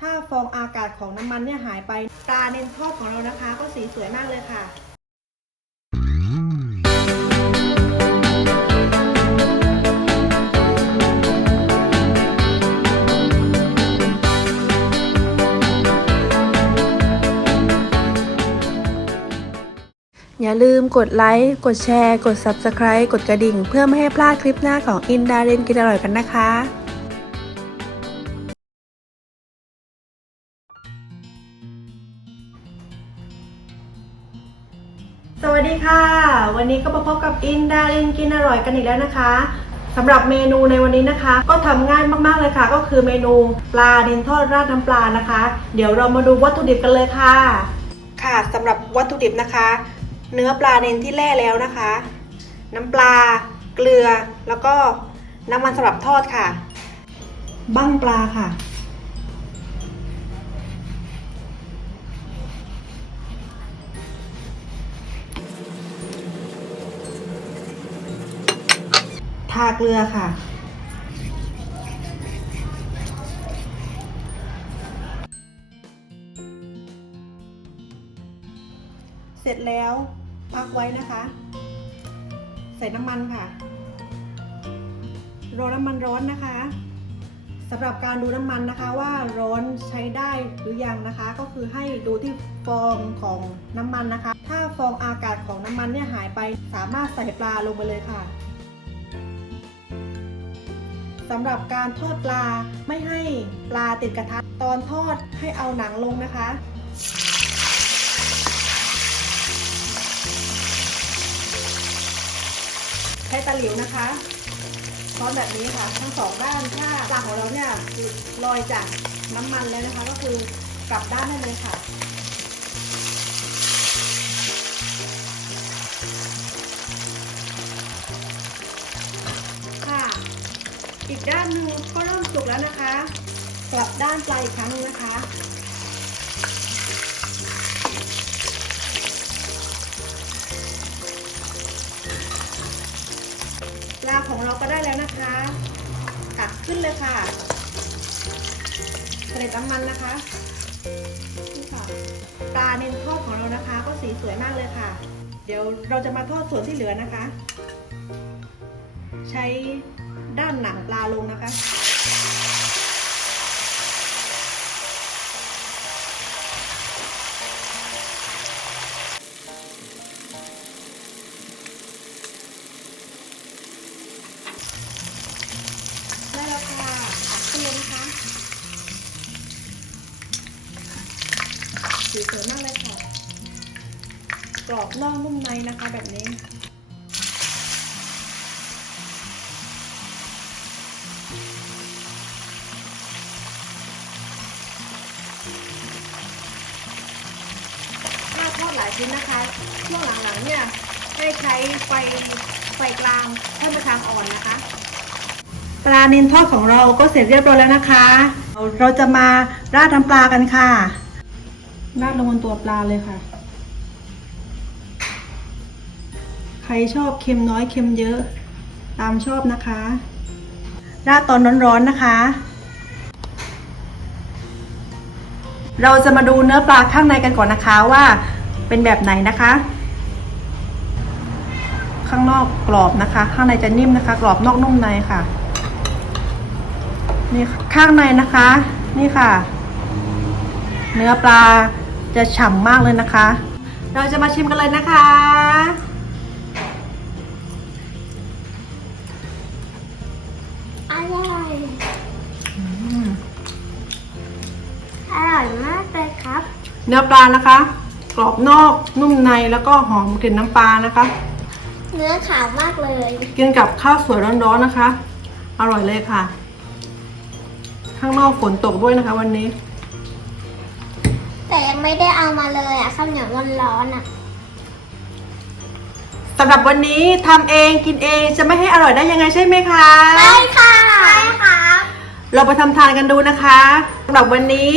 ถ้าฟองอากาศของน้ำมันเนี่ยหายไปปลาเนนทอดของเรานะคะ ก็สีสวยมากเลยค่ะอย่าลืมกดไลค์ กดแชร์ กด Subscribe กดกระดิ่ง เพื่อไม่ให้พลาดคลิปหน้าของอินดาเรนกินอร่อยกันนะคะ วัสดีค่ะ วันนี้ก็มาพบกับอินดารินกินอร่อยกันอีกแล้วนะคะสำหรับเมนูในวันนี้นะคะ ก็ทำง่ายมากๆเลยค่ะ ก็คือเมนูปลาเนนทอดราดน้ำปลานะคะ เดี๋ยวเรามาดูวัตถุดิบกันเลยค่ะ ค่ะสำหรับวัตถุดิบนะคะ เนื้อปลาเนนที่แล่แล้วนะคะ น้ำปลา เกลือแล้วก็น้ำมันสำหรับทอดค่ะ บั้งปลาค่ะ ทาเกลือค่ะเสร็จแล้วพักไว้นะคะ ใส่น้ำมันค่ะ รอน้ำมันร้อนนะคะสำหรับการดูน้ำมันนะคะว่าร้อนใช้ได้หรือยังนะคะ ก็คือให้ดูที่ฟองของน้ำมันนะคะ ถ้าฟองอากาศของน้ำมันเนี่ยหายไปสามารถใส่ปลาลงไปเลยค่ะ สำหรับการทอดปลาไม่ให้ปลาติดกระทะตอนทอดให้เอาหนังลงนะคะ ใช้ตะหลิวนะคะช้อนแบบนี้ค่ะทั้งสองด้านถ้าปลาของเราเนี่ยลอยจากน้ำมันแล้วนะคะ ก็คือกลับด้านได้เลยค่ะ อีกด้านหนึงก็เริ่มสุกแล้วนะคะ กลับด้านปลายอีกครั้งหนึงนะคะ ปลาของเราก็ได้แล้วนะคะ ตักขึ้นเลยค่ะใส่น้ำมันนะคะปลาเน้นทอดของเรานะคะ ก็สีสวยมากเลยค่ะ เดี๋ยวเราจะมาทอดส่วนที่เหลือนะคะ ใช้ ด้านหนังปลาลงนะคะ ได้แล้วค่ะตักขึ้นเลยนะคะสีสวยมากเลยค่ะ กรอบนอกนุ่มในนะคะแบบนี้าทอดหลายชิ้นนะคะ ช่วงหลังๆเนี่ยให้ใช้ไฟไฟกลางเพิ่มไปทางอ่อนนะคะ ปลาเนินทอดของเราก็เสร็จเรียบร้อยแล้วนะคะ เราจะมาราดน้ำปลากันค่ะราดลงบนตัวปลาเลยค่ะ ใครชอบเค็มน้อยเค็มเยอะ ตามชอบนะคะ ราดตอนร้อนๆนะคะ เราจะมาดูเนื้อปลาข้างในกันก่อนนะคะว่า เป็นแบบไหนนะคะ ข้างนอกกรอบนะคะ ข้างในจะนิ่มนะคะ กรอบนอกนุ่มในค่ะนี่ค่ะข้างในนะคะ นี่ค่ะ เนื้อปลาจะฉ่ำมากเลยนะคะ เราจะมาชิมกันเลยนะคะอร่อยอร่อยมากเลยครับ เนื้อปลานะคะ กรอบนอกนุ่มในแล้วก็หอมกลิ่นน้ำปลานะคะ เนื้อขาวมากเลย กินกับข้าวสวยร้อนๆนะคะ อร่อยเลยค่ะ ข้างนอกฝนตกด้วยนะคะ วันนี้ แต่ยังไม่ได้เอามาเลยอะข้าวเหนียวร้อนๆอะสำหรับวันนี้ทำเองกินเองจะไม่ให้อร่อยได้ยังไงใช่ไหมคะ ใช่ค่ะใช่ครับ เราไปทำทานกันดูนะคะสำหรับวันนี้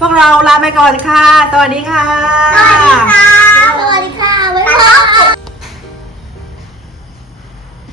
พวกเราลาไปก่อนค่ะ สวัสดีค่ะ สวัสดีค่ะสวัสดีค่ะบ๊ายบาย